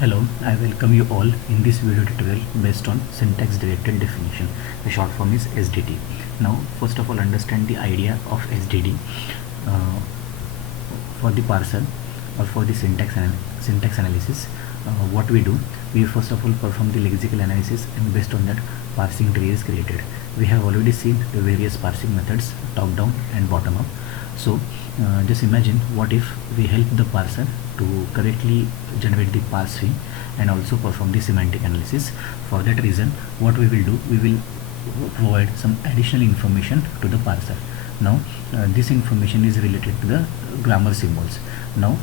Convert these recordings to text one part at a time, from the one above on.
Hello, I welcome you all in this video tutorial based on syntax directed definition. The short form is SDD. Now, first of all, understand the idea of SDD. Uh, for the parser or for the syntax analysis, what we do, we first of all perform the lexical analysis, and based on that, parsing tree is created. We have already seen the various parsing methods, top down and bottom up. So just imagine what if we help the parser to correctly generate the parse tree and also perform the semantic analysis. For that reason, what we will do, we will provide some additional information to the parser. Now this information is related to the grammar symbols. Now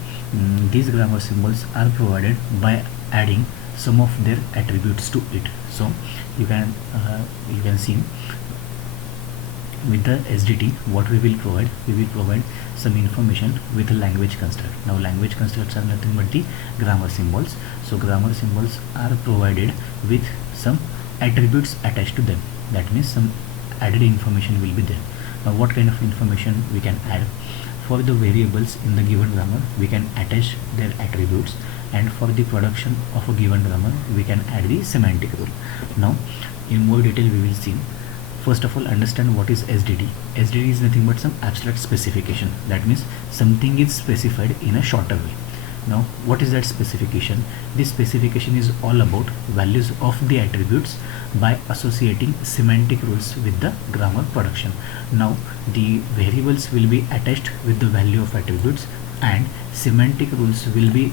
these grammar symbols are provided by adding some of their attributes to it. So you can see with the SDT what we will provide some information with a language construct. Now language constructs are nothing but the grammar symbols. So grammar symbols are provided with some attributes attached to them. That means some added information will be there. Now what kind of information we can add? For the variables in the given grammar, we can attach their attributes, and for the production of a given grammar, we can add the semantic rule. Now in more detail we will see. First of all, understand what is SDD. SDD is nothing but some abstract specification. That means something is specified in a shorter way. Now what is that specification? This specification is all about values of the attributes by associating semantic rules with the grammar production. Now the variables will be attached with the value of attributes, and semantic rules will be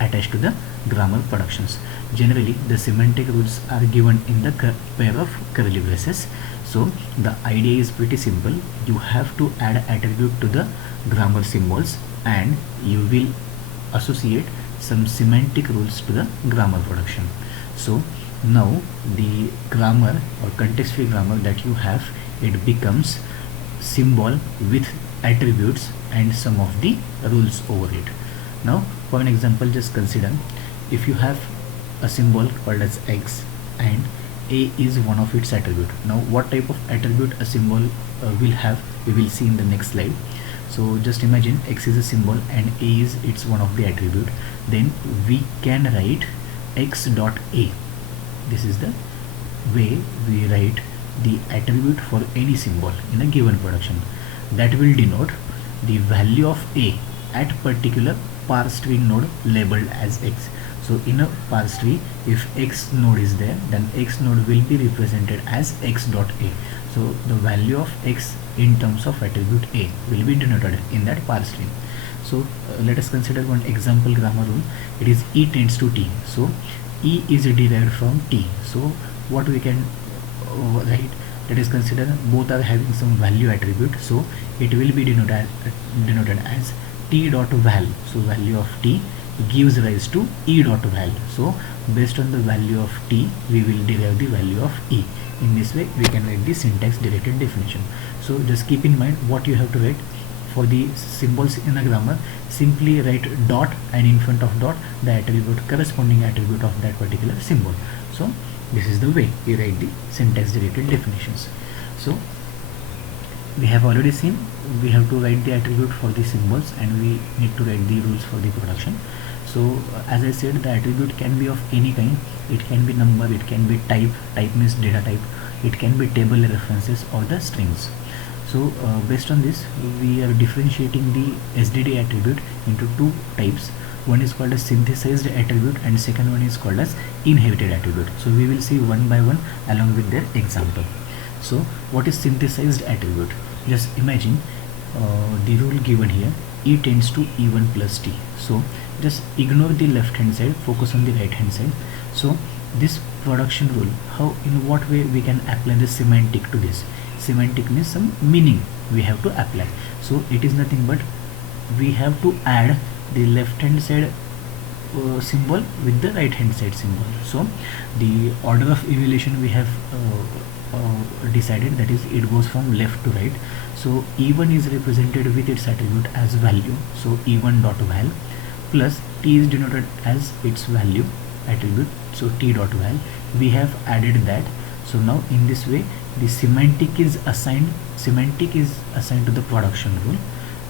attached to the grammar productions. Generally the semantic rules are given in the pair of curly braces. So the idea is pretty simple. You have to add attribute to the grammar symbols, and you will associate some semantic rules to the grammar production. So now the grammar or context free grammar that you have, it becomes symbol with attributes and some of the rules over it. Now for an example, just consider if you have a symbol called as X and A is one of its attribute. Now what type of attribute a symbol will have, we will see in the next slide. So just imagine X is a symbol and A is its one of the attribute. Then we can write X dot A. This is the way we write the attribute for any symbol in a given production. That will denote the value of A at particular parse tree node labeled as X. So in a parse tree, if X node is there, then X node will be represented as X dot A. So the value of X in terms of attribute A will be denoted in that parse tree. So let us consider one example grammar rule. It is E tends to T. So E is derived from T. So what we can write? Let us consider both are having some value attribute. So it will be denoted as T dot val. So value of T gives rise to E dot val. So based on the value of T, we will derive the value of E. In this way we can write the syntax directed definition. So just keep in mind what you have to write for the symbols in a grammar. Simply write dot, and in front of dot the attribute, corresponding attribute of that particular symbol. So this is the way we write the syntax directed definitions. So we have already seen we have to write the attribute for the symbols, and we need to write the rules for the production. So as I said, the attribute can be of any kind. It can be number, it can be type means data type, it can be table references or the strings. So based on this, we are differentiating the SDD attribute into two types. One is called as synthesized attribute, and second one is called as inherited attribute. So we will see one by one along with their example. So what is synthesized attribute? Just imagine the rule given here, E tends to E1 plus T. So just ignore the left hand side, focus on the right hand side. So this production rule, how, in what way we can apply the semantic to this? Semantic means some meaning we have to apply. So it is nothing but we have to add the left hand side symbol with the right hand side symbol. So the order of evaluation we have decided, that is it goes from left to right. So E1 is represented with its attribute as value. So E1 dot val plus T is denoted as its value attribute. So T dot val, we have added that. So now in this way the semantic is assigned to the production rule,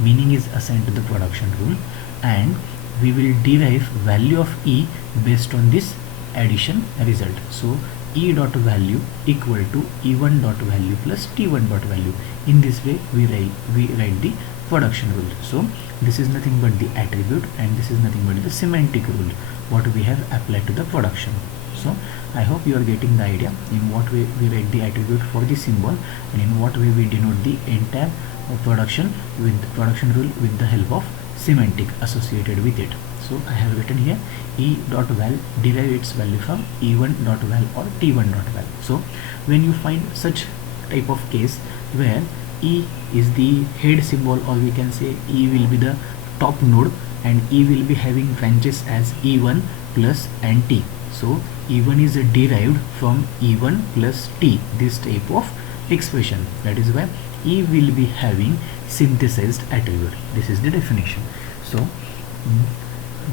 meaning is assigned to the production rule, and we will derive value of E based on this addition result. So E dot value equal to E1 dot value plus T1 dot value. In this way we write the production rule. So this is nothing but the attribute, and this is nothing but the semantic rule what we have applied to the production. So I hope you are getting the idea in what way we write the attribute for the symbol, and in what way we denote the entire production rule with the help of semantic associated with it. So I have written here E dot val derive its value from E1 dot val or T1 dot val. So when you find such type of case where E is the head symbol, or we can say E will be the top node, and E will be having branches as E1 plus and T. So E1 is derived from E1 plus T, this type of expression. That is why E will be having synthesized attribute. This is the definition. So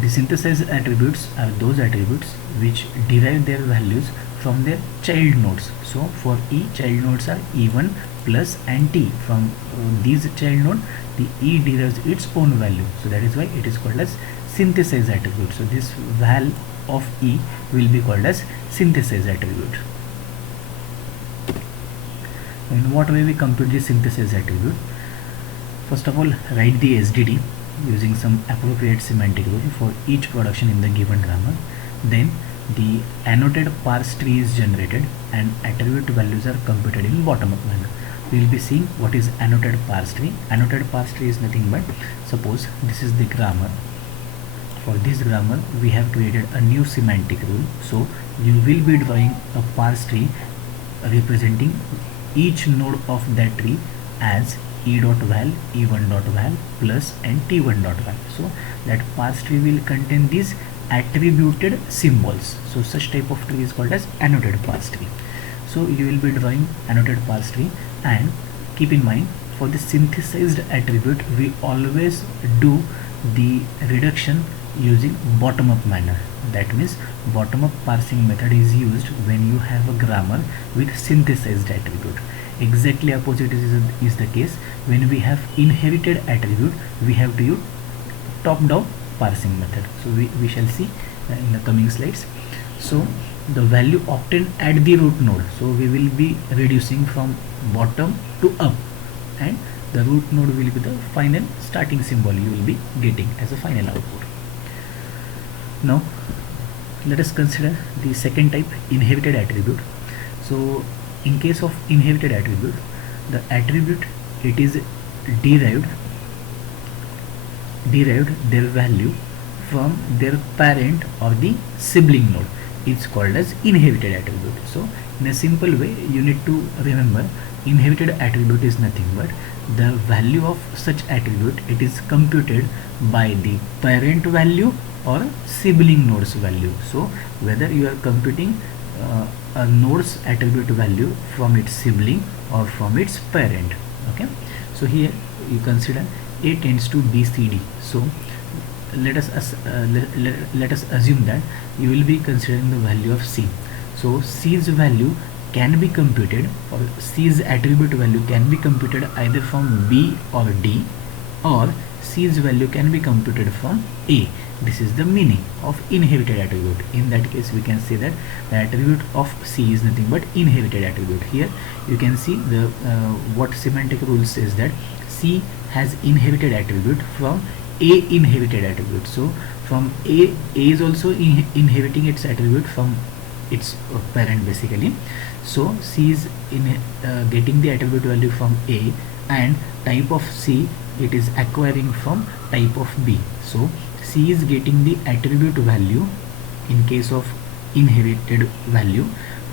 the synthesized attributes are those attributes which derive their values from their child nodes. So for E, child nodes are E1 plus and T. From these child node, the E derives its own value. So that is why it is called as synthesized attribute. So this val of E will be called as synthesized attribute. In what way we compute the synthesized attribute? First of all, write the SDD using some appropriate semantic rule for each production in the given grammar. Then the annotated parse tree is generated and attribute values are computed in bottom-up manner. We will be seeing what is annotated parse tree. Annotated parse tree is nothing but, suppose this is the grammar. For this grammar we have created a new semantic rule. So you will be drawing a parse tree representing each node of that tree as E dot val, E1 dot val plus and T1 dot val. So that parse tree will contain these attributed symbols. So such type of tree is called as annotated parse tree. So you will be drawing annotated parse tree, and keep in mind, for the synthesized attribute we always do the reduction using bottom-up manner. That means bottom-up parsing method is used when you have a grammar with synthesized attribute. Exactly opposite is the case when we have inherited attribute. We have to use top-down parsing method. So we shall see in the coming slides. So the value obtained at the root node, so we will be reducing from bottom to up, and the root node will be the final starting symbol you will be getting as a final output. Now let us consider the second type, inherited attribute. So in case of inherited attribute, the attribute it is derived their value from their parent or the sibling node. It's called as inherited attribute. So in a simple way you need to remember, inherited attribute is nothing but the value of such attribute, it is computed by the parent value or sibling node's value. So whether you are computing a node's attribute value from its sibling or from its parent. Okay, so here you consider A tends to B, C, D. So let us assume that you will be considering the value of C. So C's value can be computed, or C's attribute value can be computed either from B or D, or C's value can be computed from A. This is the meaning of inherited attribute. In that case we can say that the attribute of C is nothing but inherited attribute. Here you can see the what semantic rule says that C has inherited attribute from A inherited attribute. So from A is also inheriting its attribute from its parent basically. So C is getting the attribute value from A, and type of C it is acquiring from type of B. So C is getting the attribute value in case of inherited value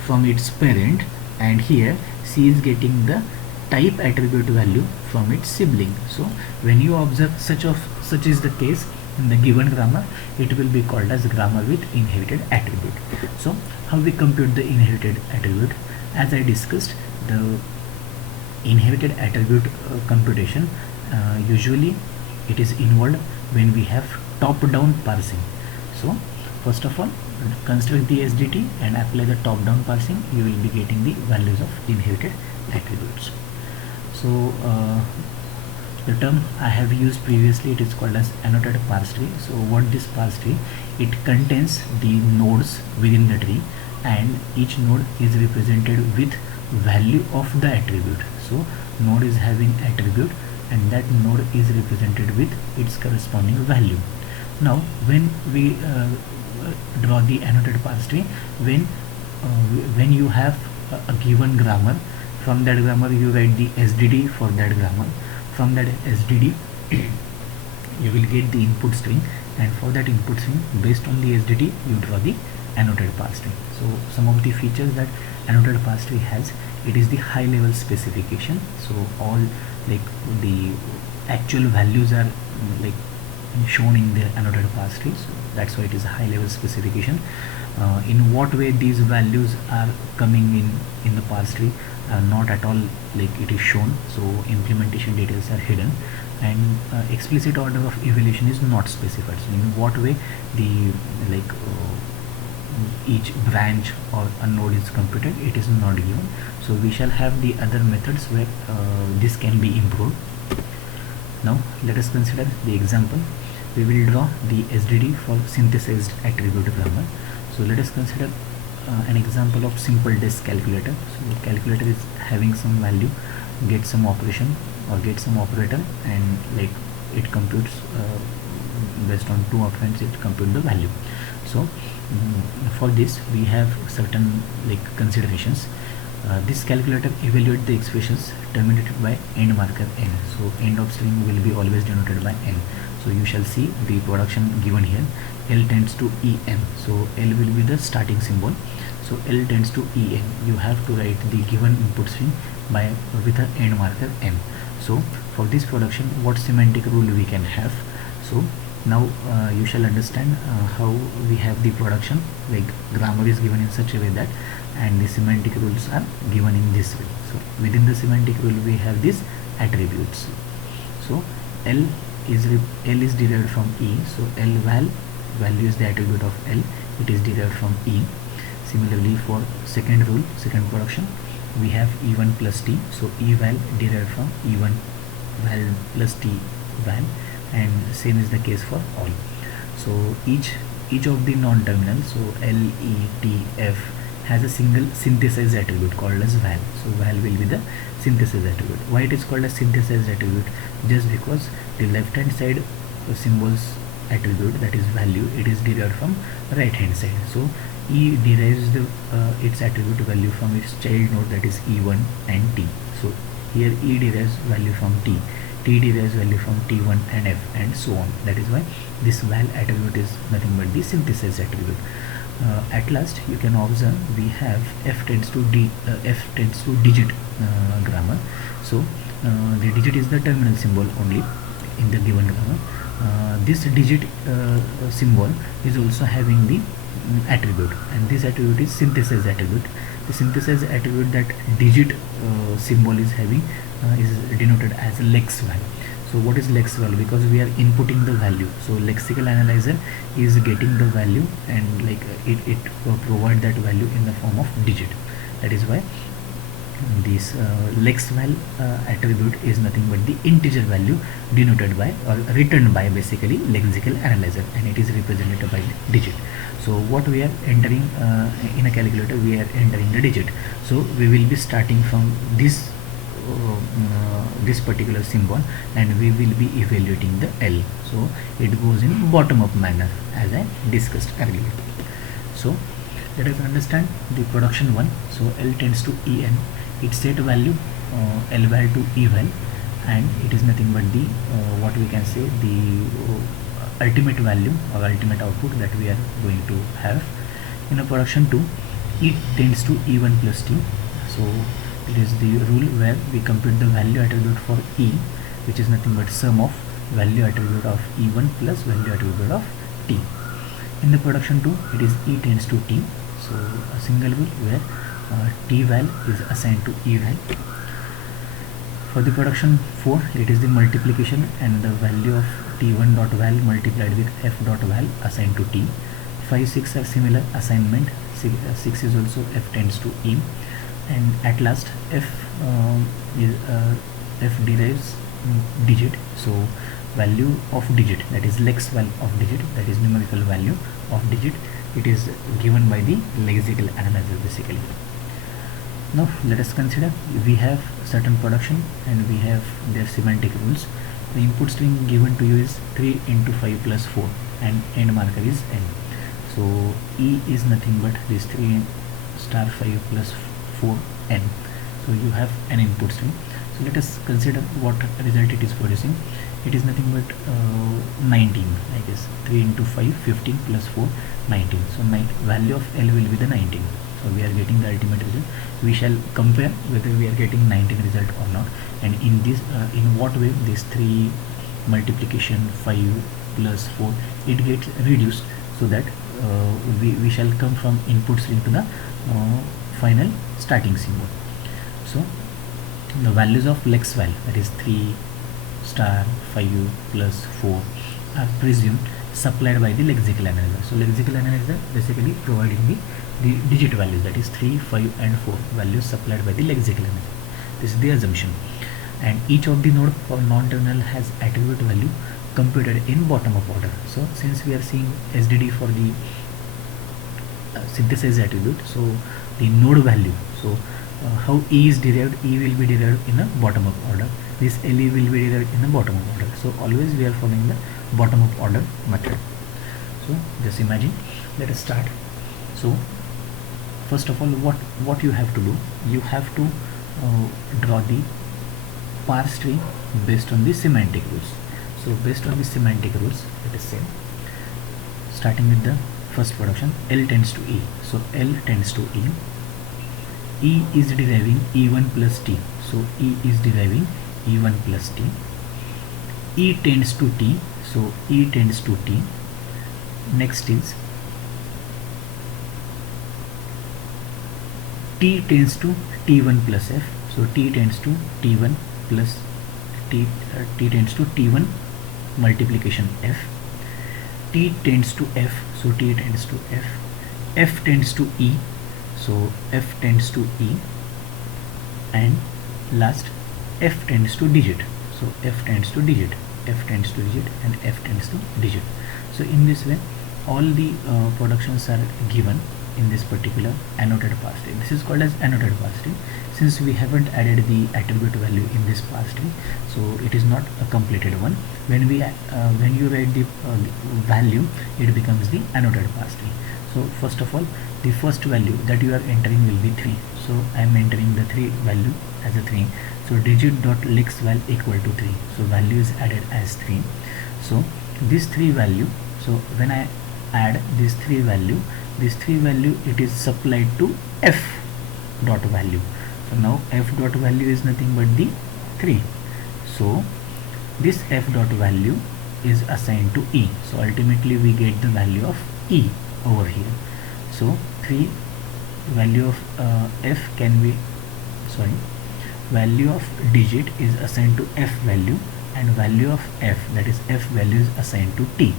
from its parent, and here C is getting the type attribute value from its sibling. So when you observe such is the case in the given grammar, it will be called as grammar with inherited attribute. So how we compute the inherited attribute? As I discussed, the inherited attribute computation usually it is involved when we have top-down parsing. So first of all, construct the SDT and apply the top-down parsing. You will be getting the values of inherited attributes. So The term I have used previously, it is called as annotated parse tree. So what this parse tree, it contains the nodes within the tree, and each node is represented with value of the attribute. So node is having attribute, and that node is represented with its corresponding value. Now when we draw the annotated parse tree, when you have a given grammar, from that grammar you write the SDD for that grammar. From that SDD you will get the input string, and for that input string, based on the SDD, you draw the annotated parse tree. So some of the features that annotated parse tree has, it is the high level specification. So all like the actual values are like shown in the annotated parse tree, so that's why it is a high level specification. In what way these values are coming in the parse tree, not at all like it is shown, so implementation details are hidden, and explicit order of evaluation is not specified. So in what way the like each branch or a node is computed, it is not given. So we shall have the other methods where this can be improved. Now let us consider the example. We will draw the SDD for synthesized attribute grammar. So let us consider an example of simple desk calculator. So the calculator is having some value, get some operation or get some operator, and like it computes based on two operands, it computes the value. So for this we have certain like considerations. This calculator evaluate the expressions terminated by end marker n. So end of string will be always denoted by n. So you shall see the production given here. L tends to en. So L will be the starting symbol. So L tends to en. You have to write the given input string by with a end marker n. So for this production, what semantic rule we can have? So now you shall understand how we have the production, like grammar is given in such a way that, and the semantic rules are given in this way. So within the semantic rule we have these attributes. So L is derived from E. So L value is the attribute of L, it is derived from E. Similarly for second rule, second production, we have E1 plus T. So E val derived from E1 val plus T val, and same is the case for all. So each of the non-terminals, so L, E, T, F, has a single synthesized attribute called as val. So val will be the synthesized attribute. Why it is called a synthesized attribute? Just because the left hand side symbols attribute, that is value, it is derived from right hand side. So E derives the its attribute value from its child node, that is E1 and T. So here E derives value from T, T derives value from T1 and F, and so on. That is why this val attribute is nothing but the synthesized attribute. At last you can observe we have F tends to digit grammar. So the digit is the terminal symbol only in the given grammar. This digit symbol is also having the attribute, and this attribute is synthesized attribute. The synthesized attribute that digit symbol is having is denoted as lex val. So what is lex val? Because we are inputting the value, so lexical analyzer is getting the value, and like it provide that value in the form of digit. That is why this lex val attribute is nothing but the integer value denoted by or returned by basically lexical analyzer, and it is represented by digit. So what we are entering in a calculator, we are entering the digit. So we will be starting from this particular symbol, and we will be evaluating the L. So it goes in bottom up manner as I discussed earlier. So let us understand the production one. So L tends to En, it set value L val to E val, and it is nothing but the what we can say the ultimate value or ultimate output that we are going to have. In a production 2, it tends to E1 plus T. So it is the rule where we compute the value attribute for E, which is nothing but sum of value attribute of E1 plus value attribute of T. In the production 2, it is E tends to T. So a single rule where T val is assigned to E val. For the production 4, it is the multiplication and the value of T1 dot val multiplied with F dot val assigned to T. 5, 6 are similar assignment. 6 is also F tends to E. And at last F derives digit. So value of digit, that is lex val of digit, that is numerical value of digit, it is given by the lexical analyzer basically. Now let us consider we have certain production and we have their semantic rules. The input string given to you is 3 into 5 plus 4 and end marker is n. So E is nothing but this 3 star 5 plus 4 n. So you have an input string. So let us consider what result it is producing. It is nothing but 19, I guess. 3 into 5, 15 plus 4, 19. So my value of L will be the 19. So we are getting the ultimate result. We shall compare whether we are getting 19 result or not, and in this in what way this 3 multiplication 5 plus 4 it gets reduced, so that we shall come from input string to the final starting symbol. So the values of lex val, that is 3 star 5 plus 4, are presumed supplied by the lexical analyzer. So lexical analyzer basically providing the digit values, that is 3, 5 and 4 values supplied by the lexical analyzer. This is the assumption, and each of the node for non-terminal has attribute value computed in bottom up order. So since we are seeing SDD for the synthesize attribute, so the node value, so how E is derived, E will be derived in a bottom up order, this LE will be derived in a bottom up order. So always we are following the bottom up order method. So just imagine, let us start. So first of all, what you have to do, you have to draw the parse tree based on the semantic rules. So based on the semantic rules, it is same. Starting with the first production, L tends to E. So L tends to E. E is deriving E1 plus T. So E is deriving E1 plus T. E tends to T. So E tends to T. Next is T tends to T1 plus F. So T tends to T1 plus T tends to T1 multiplication F. T tends to F. So T tends to F. F tends to E. So F tends to E, and last F tends to digit. So F tends to digit, F tends to digit, and F tends to digit. So in this way all the productions are given in this particular annotated parse tree. This is called as annotated parse tree. Since we haven't added the attribute value in this parse tree, so it is not a completed one. When you write the value, it becomes the annotated parse tree. So first of all, the first value that you are entering will be 3. So I am entering the 3 value as a 3. So digit dot lex val equal to 3. So value is added as 3. So this 3 value, so when I add this 3 value, it is supplied to F dot value. So now F dot value is nothing but the 3. So this F dot value is assigned to E. So ultimately we get the value of E over here. So 3 value of F can be, value of digit is assigned to F value, and value of F, that is F value, is assigned to T.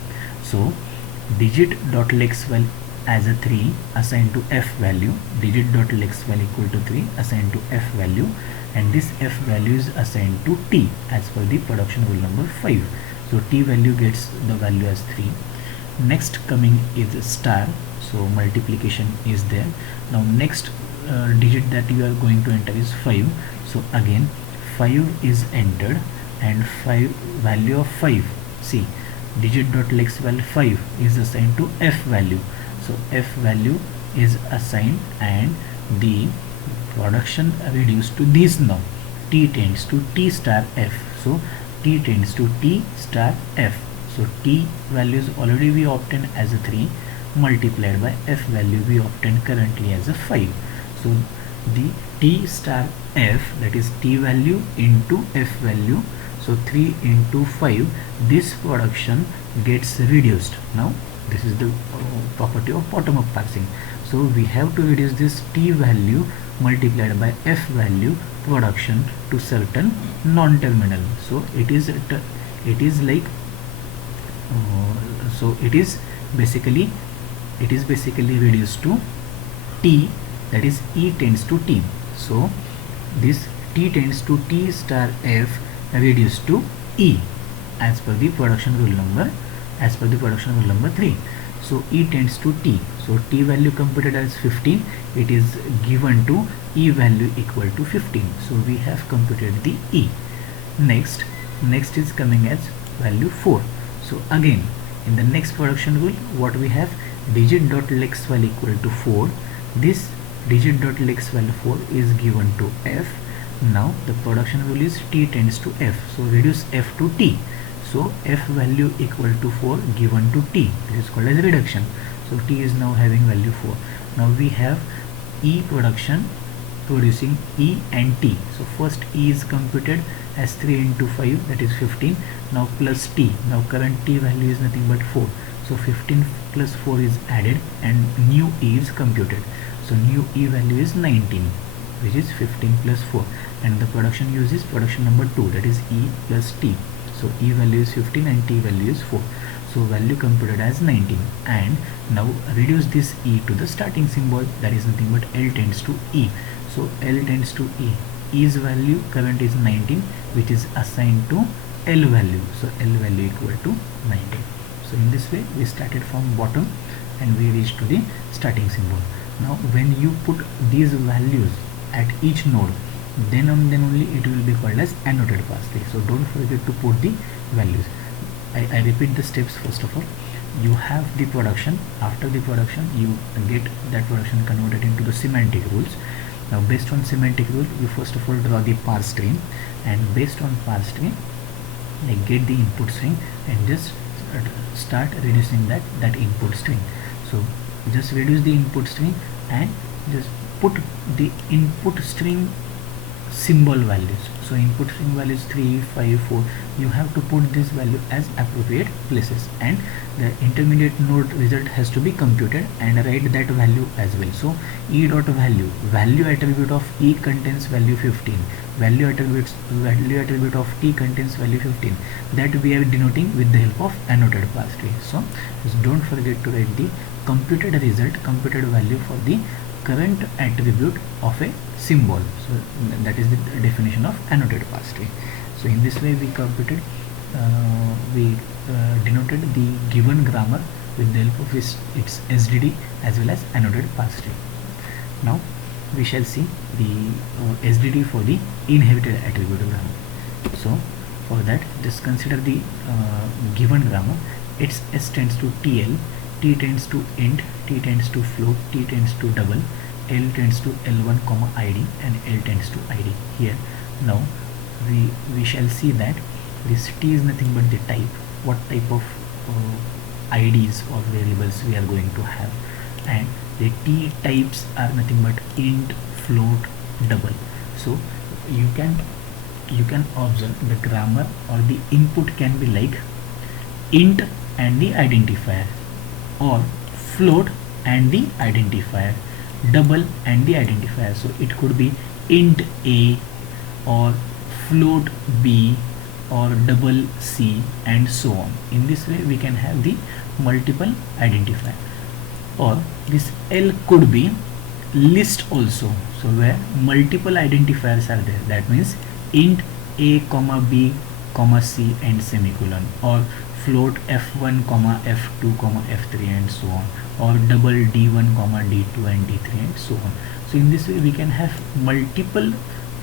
So digit dot lex val as a 3 assigned to F value, digit dot lex val equal to 3 assigned to F value, and this F value is assigned to T as per the production rule number 5. So T value gets the value as 3. Next coming is star. So multiplication is there. Now next digit that you are going to enter is 5. So again 5 is entered, and value of 5, see, digit dot lex val 5 is assigned to F value. So F value is assigned, and the production reduced to this now. T tends to T star F. So T tends to T star F. So T values already we obtained as a 3 multiplied by F value we obtained currently as a 5. So the T star F, that is T value into F value, so 3 into 5, this production gets reduced. Now this is the property of bottom up parsing. So we have to reduce this T value multiplied by F value production to certain non-terminal. So it is like so it is basically reduced to T, that is E tends to T. So this T tends to T star F reduced to E as per the production rule number 3. So E tends to T. So T value computed as 15, it is given to E value equal to 15. So we have computed the E. Next is coming as value 4. So again in the next production rule, what we have, digit.lex file equal to 4. This digit.lex value 4 is given to F. Now the production rule is T tends to F. So reduce F to T. So F value equal to 4 given to T. This is called as reduction. So T is now having value 4. Now we have E production producing E and T. So first E is computed as 3 into 5, that is 15. Now plus T. Now current T value is nothing but 4. So 15 plus 4 is added and new E is computed. So new E value is 19, which is 15 plus 4. And the production use is production number 2, that is E plus T. So E value is 15 and T value is 4. So value computed as 19. And now reduce this E to the starting symbol, that is nothing but L tends to E. So L tends to E. E's value current is 19, which is assigned to L value. So L value equal to 19. So in this way we started from bottom and we reached to the starting symbol. Now when you put these values at each node, then only it will be called as annotated parse-tree. So don't forget to put the values. I repeat the steps. First of all, you have the production. After the production, you get that production converted into the semantic rules. Now based on semantic rule, you first of all draw the parse tree, and based on parse tree, like get the input string and just start reducing that input string. So just reduce the input string and just put the input string symbol values. So input string values 3, 5, 4. You have to put this value as appropriate places, and the intermediate node result has to be computed and write that value as well. So E dot value attribute of E contains value 15. Value attribute of T contains value 15. That we are denoting with the help of annotated parse-tree. So just don't forget to write the computed value for the current attribute of a symbol. So that is the definition of annotated parse-tree. So in this way we denoted the given grammar with the help of its SDD as well as annotated parse-tree. Now we shall see the SDD for the inherited attribute grammar. So for that, just consider the given grammar. Its S tends to TL, T tends to int, T tends to float, T tends to double, L tends to L1, ID, and L tends to ID. Here now we shall see that this T is nothing but the type, what type of IDs or variables we are going to have, and the T types are nothing but int, float, double. So you can observe the grammar or the input can be like int and the identifier, or float and the identifier, double and the identifier. So it could be int A or float B or double C and so on. In this way we can have the multiple identifier. Or this L could be list also, so where multiple identifiers are there. That means int A, B, C and semicolon, or float F1, F2, F3 and so on, or double D1, D2 and D3 and so on. So in this way we can have multiple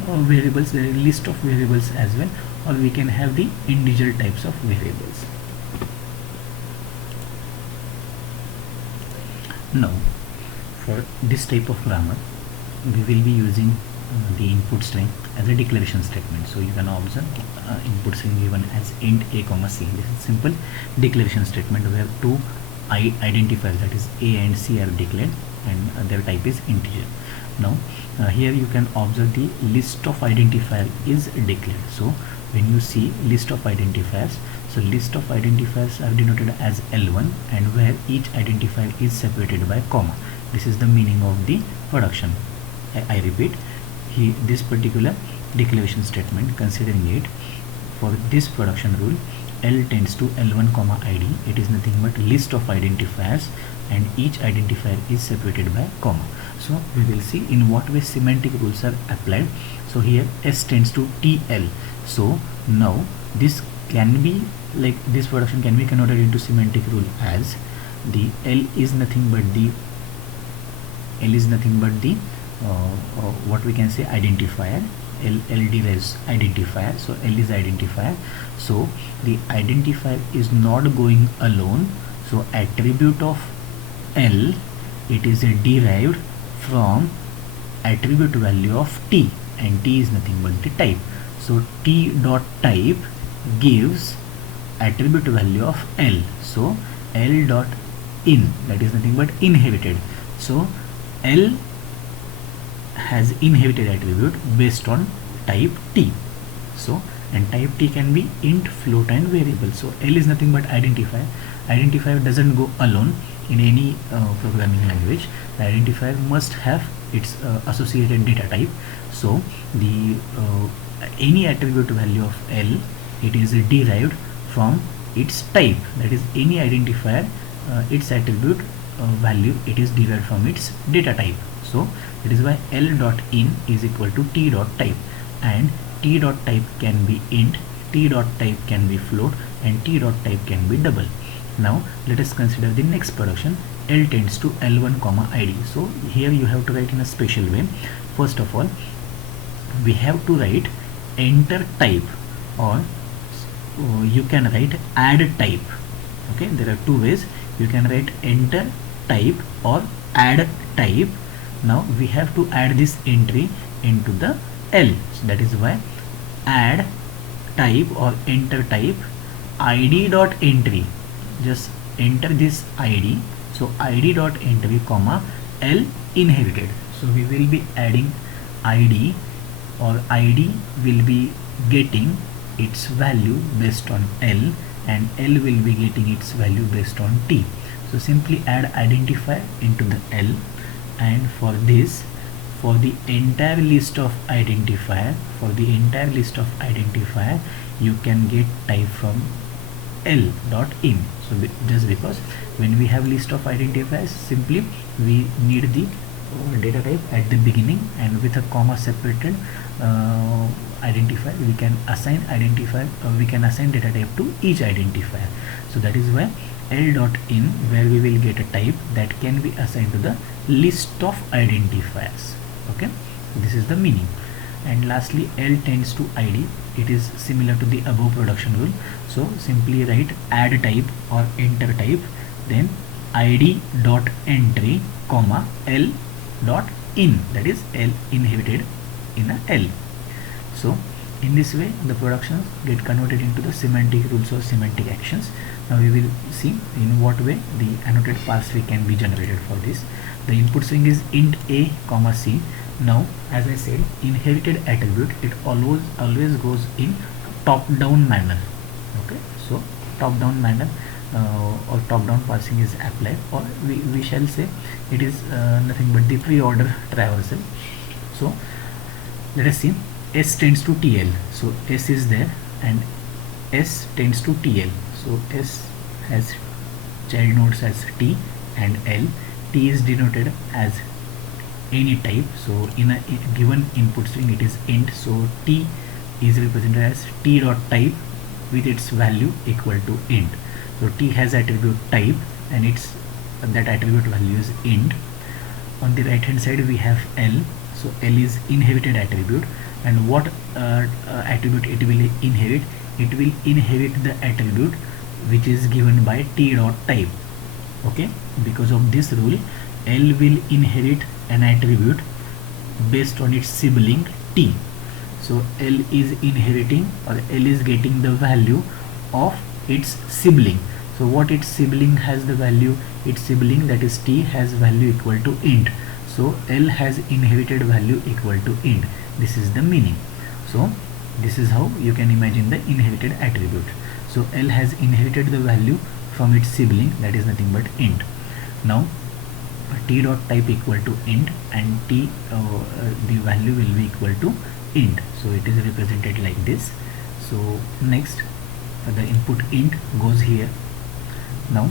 variables, a list of variables as well, or we can have the individual types of variables. Now for this type of grammar we will be using the input string as a declaration statement. So you can observe input string given as int A, C. This is simple declaration statement where two identifiers, that is A and C, are declared and their type is integer. Now here you can observe the list of identifier is declared. So when you see list of identifiers, so list of identifiers are denoted as L1, and where each identifier is separated by comma. This is the meaning of the production. I repeat, this particular declaration statement, considering it for this production rule, L tends to L1, ID. It is nothing but list of identifiers and each identifier is separated by comma. So we will see in what way semantic rules are applied. So here S tends to TL. So Now this can be like this production can be converted into semantic rule as the L is nothing but the what we can say identifier. L derives identifier, so L is identifier, so the identifier is not going alone, so attribute of L, it is derived from attribute value of T, and T is nothing but the type. So T dot type gives attribute value of L, so L dot in, that is nothing but inherited, so L has inherited attribute based on type T. So and type T can be int, float and variable. So L is nothing but identifier. Identifier doesn't go alone in any programming language. The identifier must have its associated data type. So the any attribute value of L, it is derived from its type, that is any identifier its attribute value, it is derived from its data type. So that is why L dot in is equal to T dot type, and T dot type can be int, T dot type can be float and T dot type can be double. Now let us consider the next production, L tends to L1 comma ID. So here you have to write in a special way. First of all, we have to write enter type, or you can write add type. Okay, there are two ways. You can write enter type or add type. Now we have to add this entry into the L, so that is why add type or enter type id dot entry, just enter this id, so id dot entry comma L inherited. So we will be adding id, or id will be getting its value based on L, and L will be getting its value based on T. So simply add identifier into the L, and for this, for the entire list of identifier, you can get type from L dot in. So just because when we have list of identifiers, simply we need the data type at the beginning, and with a comma separated identifier we can assign data type to each identifier. So that is why L dot in, where we will get a type that can be assigned to the list of identifiers. Okay, this is the meaning. And lastly, L tends to ID, it is similar to the above production rule. So simply write add type or enter type, then id dot entry comma L dot in, that is L inherited in a L. So in this way the productions get converted into the semantic rules or semantic actions. Now we will see in what way the annotated parse tree can be generated for this. The input string is int a comma c. Now as I said, inherited attribute, it always goes in top down manner. Okay, so top down manner or top down parsing is applied, or we shall say it is nothing but the pre-order traversal. So let us see, S tends to TL, so S is there and S tends to TL. So S has child nodes as T and L. T is denoted as any type, so in a given input string it is int, so T is represented as T dot type with its value equal to int. So T has attribute type and its that attribute value is int. On the right hand side we have L, so L is inherited attribute, and what attribute it will inherit? It will inherit the attribute which is given by T dot type. Okay, because of this rule, L will inherit an attribute based on its sibling T. So L is inheriting, or L is getting the value of its sibling. So what its sibling has the value? Its sibling, that is T, has value equal to int. So L has inherited value equal to int. This is the meaning. So this is how you can imagine the inherited attribute. So L has inherited the value from its sibling, that is nothing but int. Now T dot type equal to int, and T the value will be equal to int. So it is represented like this. So next the input int goes here. Now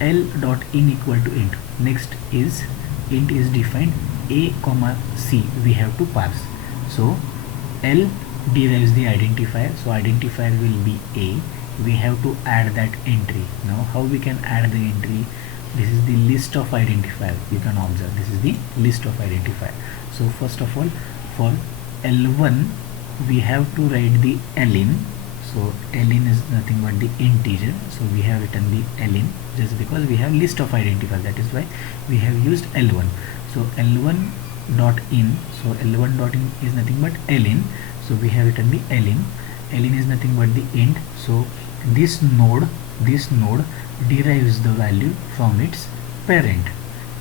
L dot in equal to int. Next is int is defined a comma c, we have to parse. So L derives the identifier. So identifier will be A. We have to add that entry. Now how we can add the entry? This is the list of identifier. You can observe this is the list of identifier. So first of all, for L1 we have to write the ln. So ln is nothing but the integer, so we have written the ln just because we have list of identifiers, that is why we have used L1. So L1 dot in, so L1 dot in is nothing but ln, so we have written the ln. Ln is nothing but the int, so this node derives the value from its parent.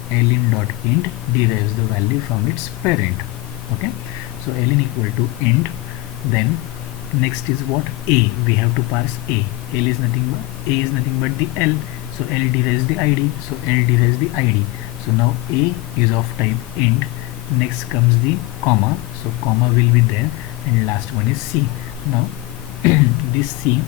Ln dot int derives the value from its parent. Okay, so ln equal to int. Then next is what? A. We have to parse A. A is nothing but the L, so L derives the ID, so L derives the ID. So now A is of type int. Next comes the comma, so comma will be there, and last one is C. Now this C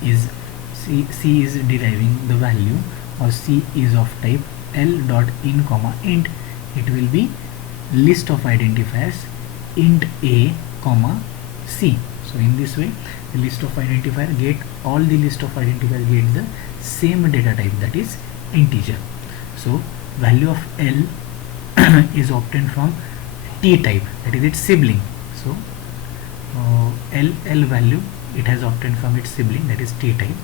is deriving the value, or C is of type L dot in comma int. It will be list of identifiers int A comma C. So in this way, the list of identifier get all the list of identifier get the same data type, that is integer. So value of L is obtained from T type, that is its sibling. So L value it has obtained from its sibling, that is T type.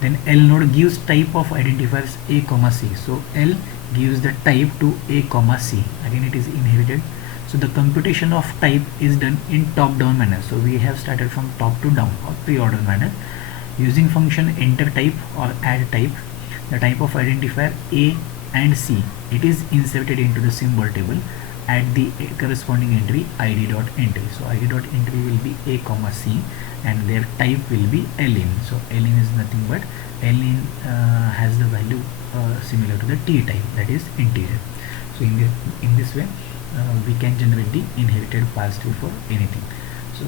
Then L node gives type of identifiers A comma C. So L gives the type to A comma C. Again it is inherited. So the computation of type is done in top down manner. So we have started from top to down, or pre-order manner, using function enter type or add type. The type of identifier A and C, it is inserted into the symbol table at the corresponding entry id dot entry. So id dot entry will be A comma C, and their type will be ln. So ln is nothing but ln has the value similar to the T type, that is integer. So in this way we can generate the inherited parse tree for anything. So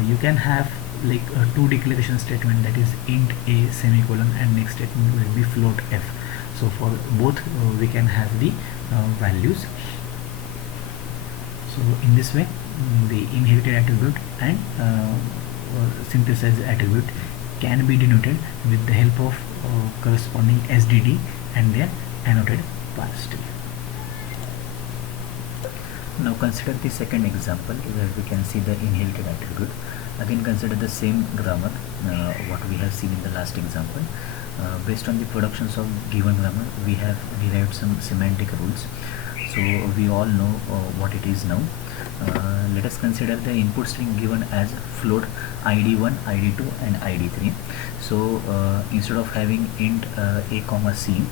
you can have like two declaration statement, that is int A semicolon, and next statement will be float f. So for both we can have the values. So in this way the inherited attribute and synthesized attribute can be denoted with the help of corresponding SDD and their annotated parse tree. Now consider the second example where we can see the inherited attribute. Again consider the same grammar what we have seen in the last example. Based on the productions of given grammar, we have derived some semantic rules. So we all know what it is now. Let us consider the input string given as float id1, id2 and id3. So instead of having int A comma C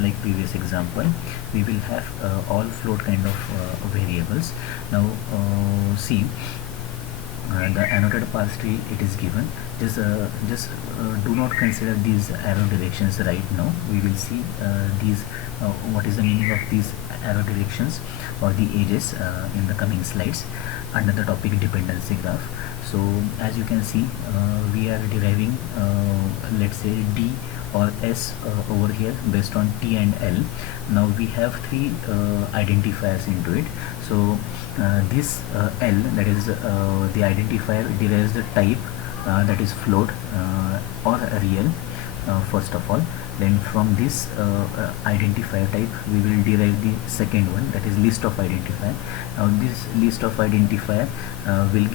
like previous example, we will have all float kind of variables. Now see the annotated parse tree it is given. Just do not consider these arrow directions right now. We will see these what is the meaning of these arrow directions or the edges in the coming slides under the topic dependency graph. So as you can see we are deriving let's say D or S over here based on T and L. Now we have three identifiers into it. So this L, that is the identifier, derives the type that is float or real first of all. Then from this identifier type we will derive the second one, that is list of identifier. Now this list of identifier will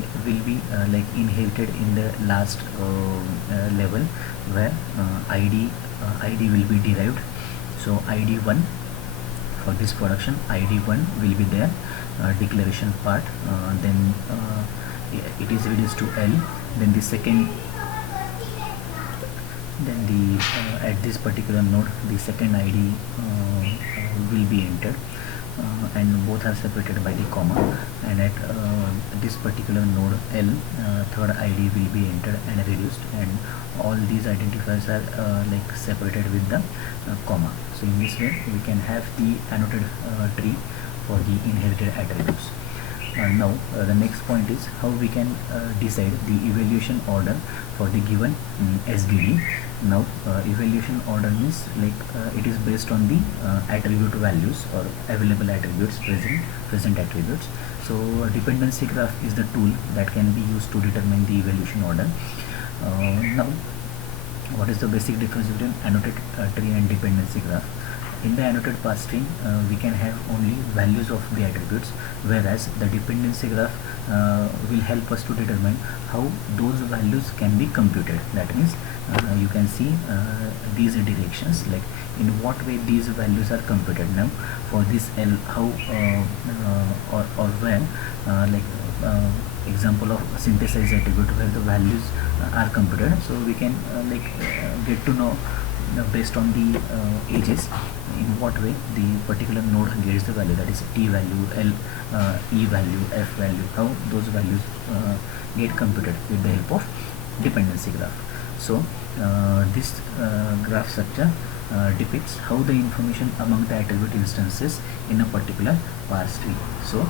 be like inherited in the last level where ID will be derived. So ID1 for this production, ID1 will be there, declaration part, then it is reduced to L, then the second, then the at this particular node the second ID will be entered, and both are separated by the comma, and at this particular node L third ID will be entered and reduced, and all these identifiers are like separated with the comma. So in this way we can have the annotated tree for the inherited attributes. Now the next point is how we can decide the evaluation order for the given SDD. Now evaluation order means like it is based on the attribute values or available attributes, present attributes. So dependency graph is the tool that can be used to determine the evaluation order. Now what is the basic difference between annotated tree and dependency graph? In the annotated parse tree, we can have only values of the attributes, whereas the dependency graph will help us to determine how those values can be computed. That means you can see these directions, like in what way these values are computed. Now for this L, how or when, like example of synthesized attribute where the values are computed, so we can get to know based on the ages in what way the particular node gets the value, that is t value, L, E value, F value, how those values get computed with the help of dependency graph. So this graph structure depicts how the information among the attribute instances in a particular parse tree. So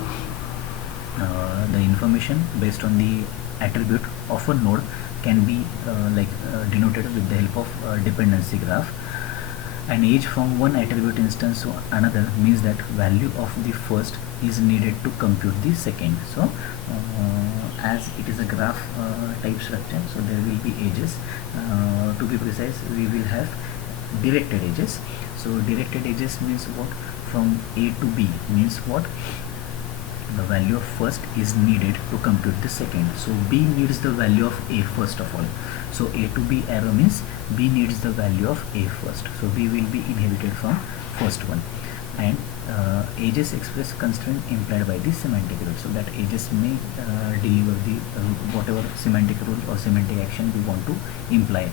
the information based on the attribute of a node can be denoted with the help of dependency graph. An age from one attribute instance to another means that value of the first is needed to compute the second. So as it is a graph type structure, so there will be edges. To be precise, we will have directed edges. So directed edges means what? From A to B means what? The value of first is needed to compute the second. So B needs the value of A first of all. So A to B arrow means B needs the value of A first. So B will be inherited from first one. And ages express constraint implied by the semantic rule. So that ages may deliver the whatever semantic rule or semantic action we want to imply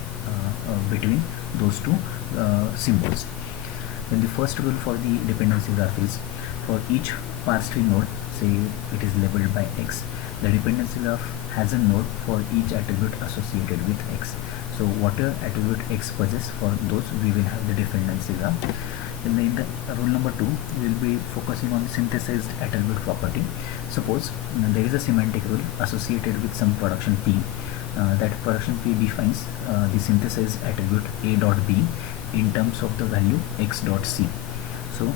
between those two symbols. Then the first rule for the dependency graph is for each parse tree node, say it is labeled by X, the dependency graph has a node for each attribute associated with X. So whatever attribute X possesses, for those we will have the dependency graph. Then in the rule number 2, we will be focusing on synthesized attribute property. Suppose there is a semantic rule associated with some production P. That production P defines the synthesized attribute A dot B in terms of the value X dot C. So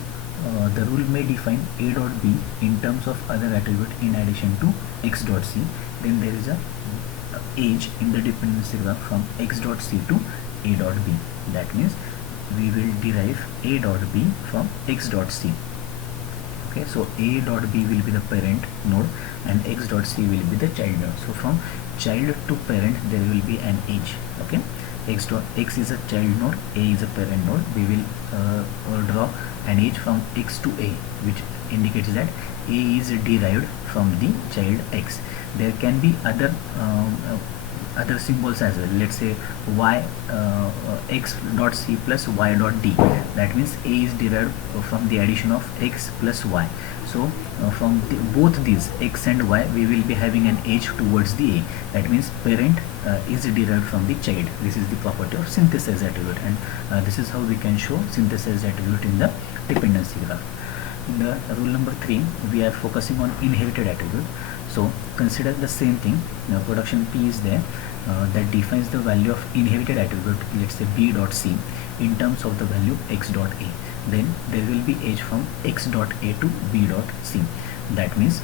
the rule may define A dot B in terms of other attribute in addition to X dot C. Then there is a age in the dependency graph from X dot C to A dot B. That means we will derive A dot B from X dot C. Okay, so A dot B will be the parent node and X dot C will be the child node. So from child to parent there will be an age. Okay, X is a child node, A is a parent node. We will draw an age from X to A, which indicates that A is derived from the child X. There can be other symbols as well. Let's say y X dot C plus Y dot D. That means A is derived from the addition of X plus Y. So from both these X and Y, we will be having an age towards the A. That means parent is derived from the child. This is the property of synthesized attribute, and this is how we can show synthesized attribute in the dependency graph. In the rule number 3, we are focusing on inherited attribute. So consider the same thing. Now production P is there that defines the value of inherited attribute, let's say B dot C, in terms of the value X dot A. Then there will be age from X dot A to B dot C. That means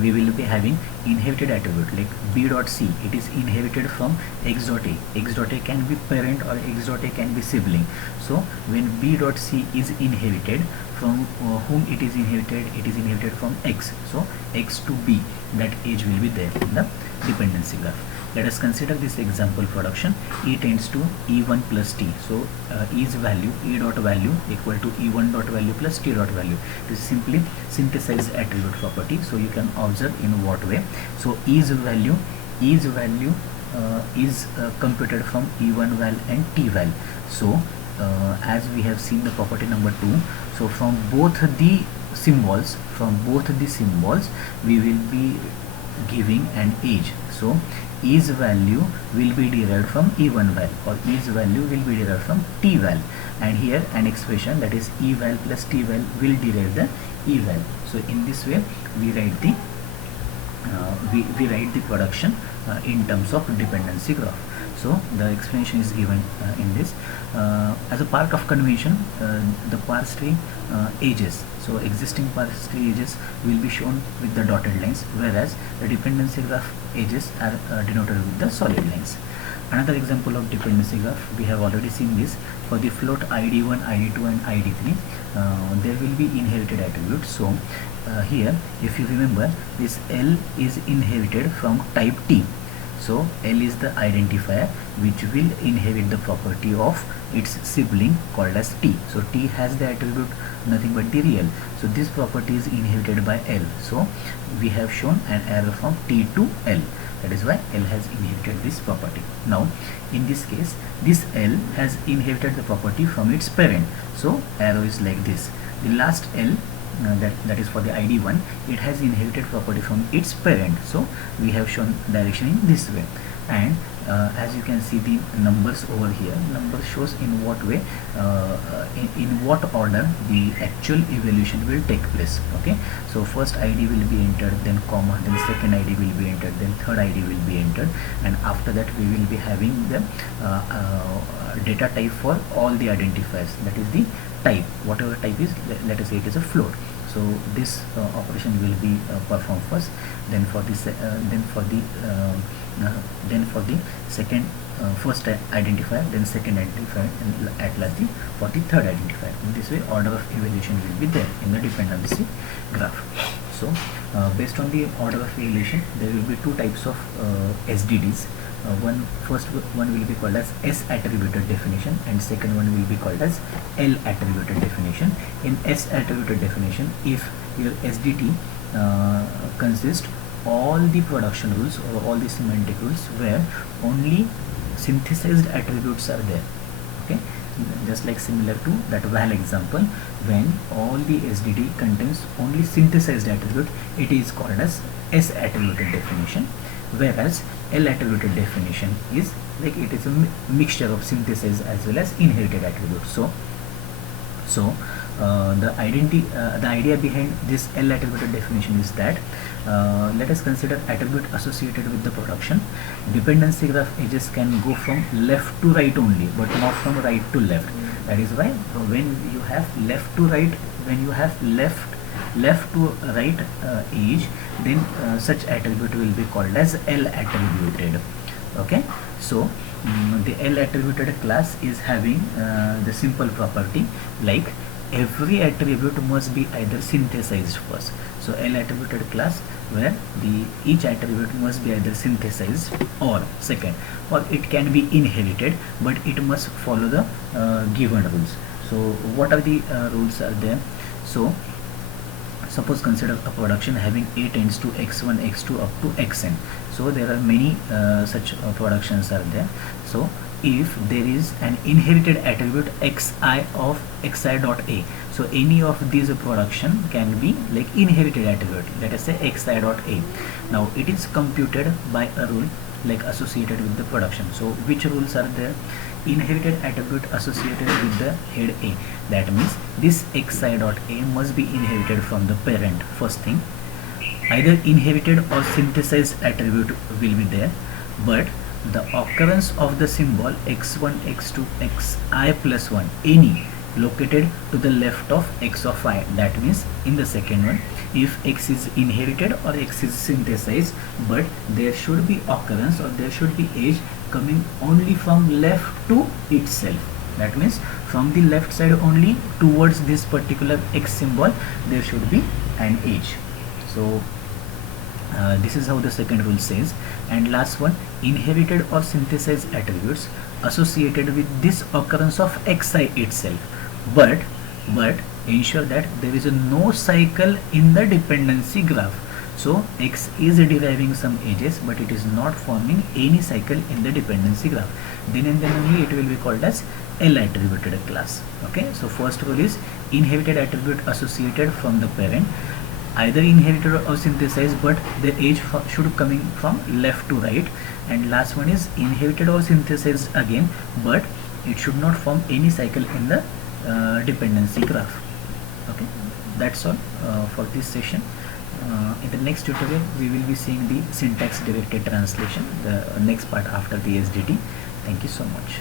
we will be having inherited attribute like B dot C. It is inherited from X dot A. X dot A can be parent or X dot A can be sibling. So when B dot C is inherited, from whom it is inherited from X. So X to B, that age will be there in the dependency graph. Let us consider this example production. E tends to E1 plus T. So E's value, E dot value equal to E1 dot value plus T dot value. This is simply synthesized attribute property. So you can observe in what way. So E's value is computed from E1 val and T val. So as we have seen the property number 2, so from both the symbols we will be giving an age. So is value will be derived from e1 val, or is value will be derived from t val, and here an expression that is e val plus t val will derive the e val. So in this way we write the production in terms of dependency graph. So the explanation is given in this. As a part of convention, the parse tree edges, so existing parse tree edges will be shown with the dotted lines, whereas the dependency graph edges are denoted with the solid lines. Another example of dependency graph, we have already seen this for the float id1, id2 and id3. There will be inherited attributes. So here, if you remember, this L is inherited from type T. So L is the identifier which will inherit the property of its sibling called as T. So T has the attribute nothing but the real. So this property is inherited by L. So we have shown an arrow from T to L. That is why L has inherited this property. Now in this case, this L has inherited the property from its parent. So arrow is like this. The last L, that is for the id1, it has inherited property from its parent. So we have shown direction in this way, and as you can see the numbers over here, number shows in what way, in what order the actual evaluation will take place. Okay, so first id will be entered, then comma, then second id will be entered, then third id will be entered, and after that we will be having the data type for all the identifiers, that is the type, whatever type is, let us say it is a float. So this operation will be performed first, then for the second first identifier, then second identifier, and at last for the third identifier. In this way order of evaluation will be there in the dependency graph. So based on the order of evaluation, there will be two types of SDDs. First one will be called as S attributed definition, and second one will be called as L attributed definition. In S attributed definition, if your SDT consists all the production rules or all the semantic rules where only synthesized attributes are there, okay, just like similar to that val example, when all the SDD contains only synthesized attribute, it is called as S attributed definition, whereas L attributed definition is like it is a mixture of synthesized as well as inherited attributes. So the idea behind this L attributed definition is that let us consider attribute associated with the production. Dependency graph edges can go from left to right only, but not from right to left. That is why when you have left to right, when you have left to right edge, then such attribute will be called as L attributed. Okay, so the L attributed class is having the simple property like every attribute must be either synthesized first. So L attributed class where each attribute must be either synthesized or second, or it can be inherited, but it must follow the given rules. So what are the rules are there? So suppose consider a production having a tends to x1, x2 up to xn. So there are many such productions are there. So if there is an inherited attribute xi of xi dot a, so any of these production can be like inherited attribute, let us say xi dot a. Now it is computed by a rule like associated with the production. So which rules are there? Inherited attribute associated with the head a, that means this xi dot a must be inherited from the parent. First thing, either inherited or synthesized attribute will be there, but the occurrence of the symbol x1, x2, xi plus 1, any located to the left of x of I, that means in the second one, if x is inherited or x is synthesized, but there should be occurrence or there should be edge coming only from left to itself. That means from the left side only towards this particular x symbol there should be an edge. So this is how the second rule says. And last one, inherited or synthesized attributes associated with this occurrence of xi itself, but ensure that there is no cycle in the dependency graph. So x is deriving some edges, but it is not forming any cycle in the dependency graph. Then and then only it will be called as L attributed class. Okay, so first rule is inherited attribute associated from the parent. either inherited or synthesized, but the age should coming from left to right. And last one is inherited or synthesized again, but it should not form any cycle in the dependency graph. Okay, that's all for this session. In the next tutorial we will be seeing the syntax directed translation, the next part after the SDT. Thank you so much.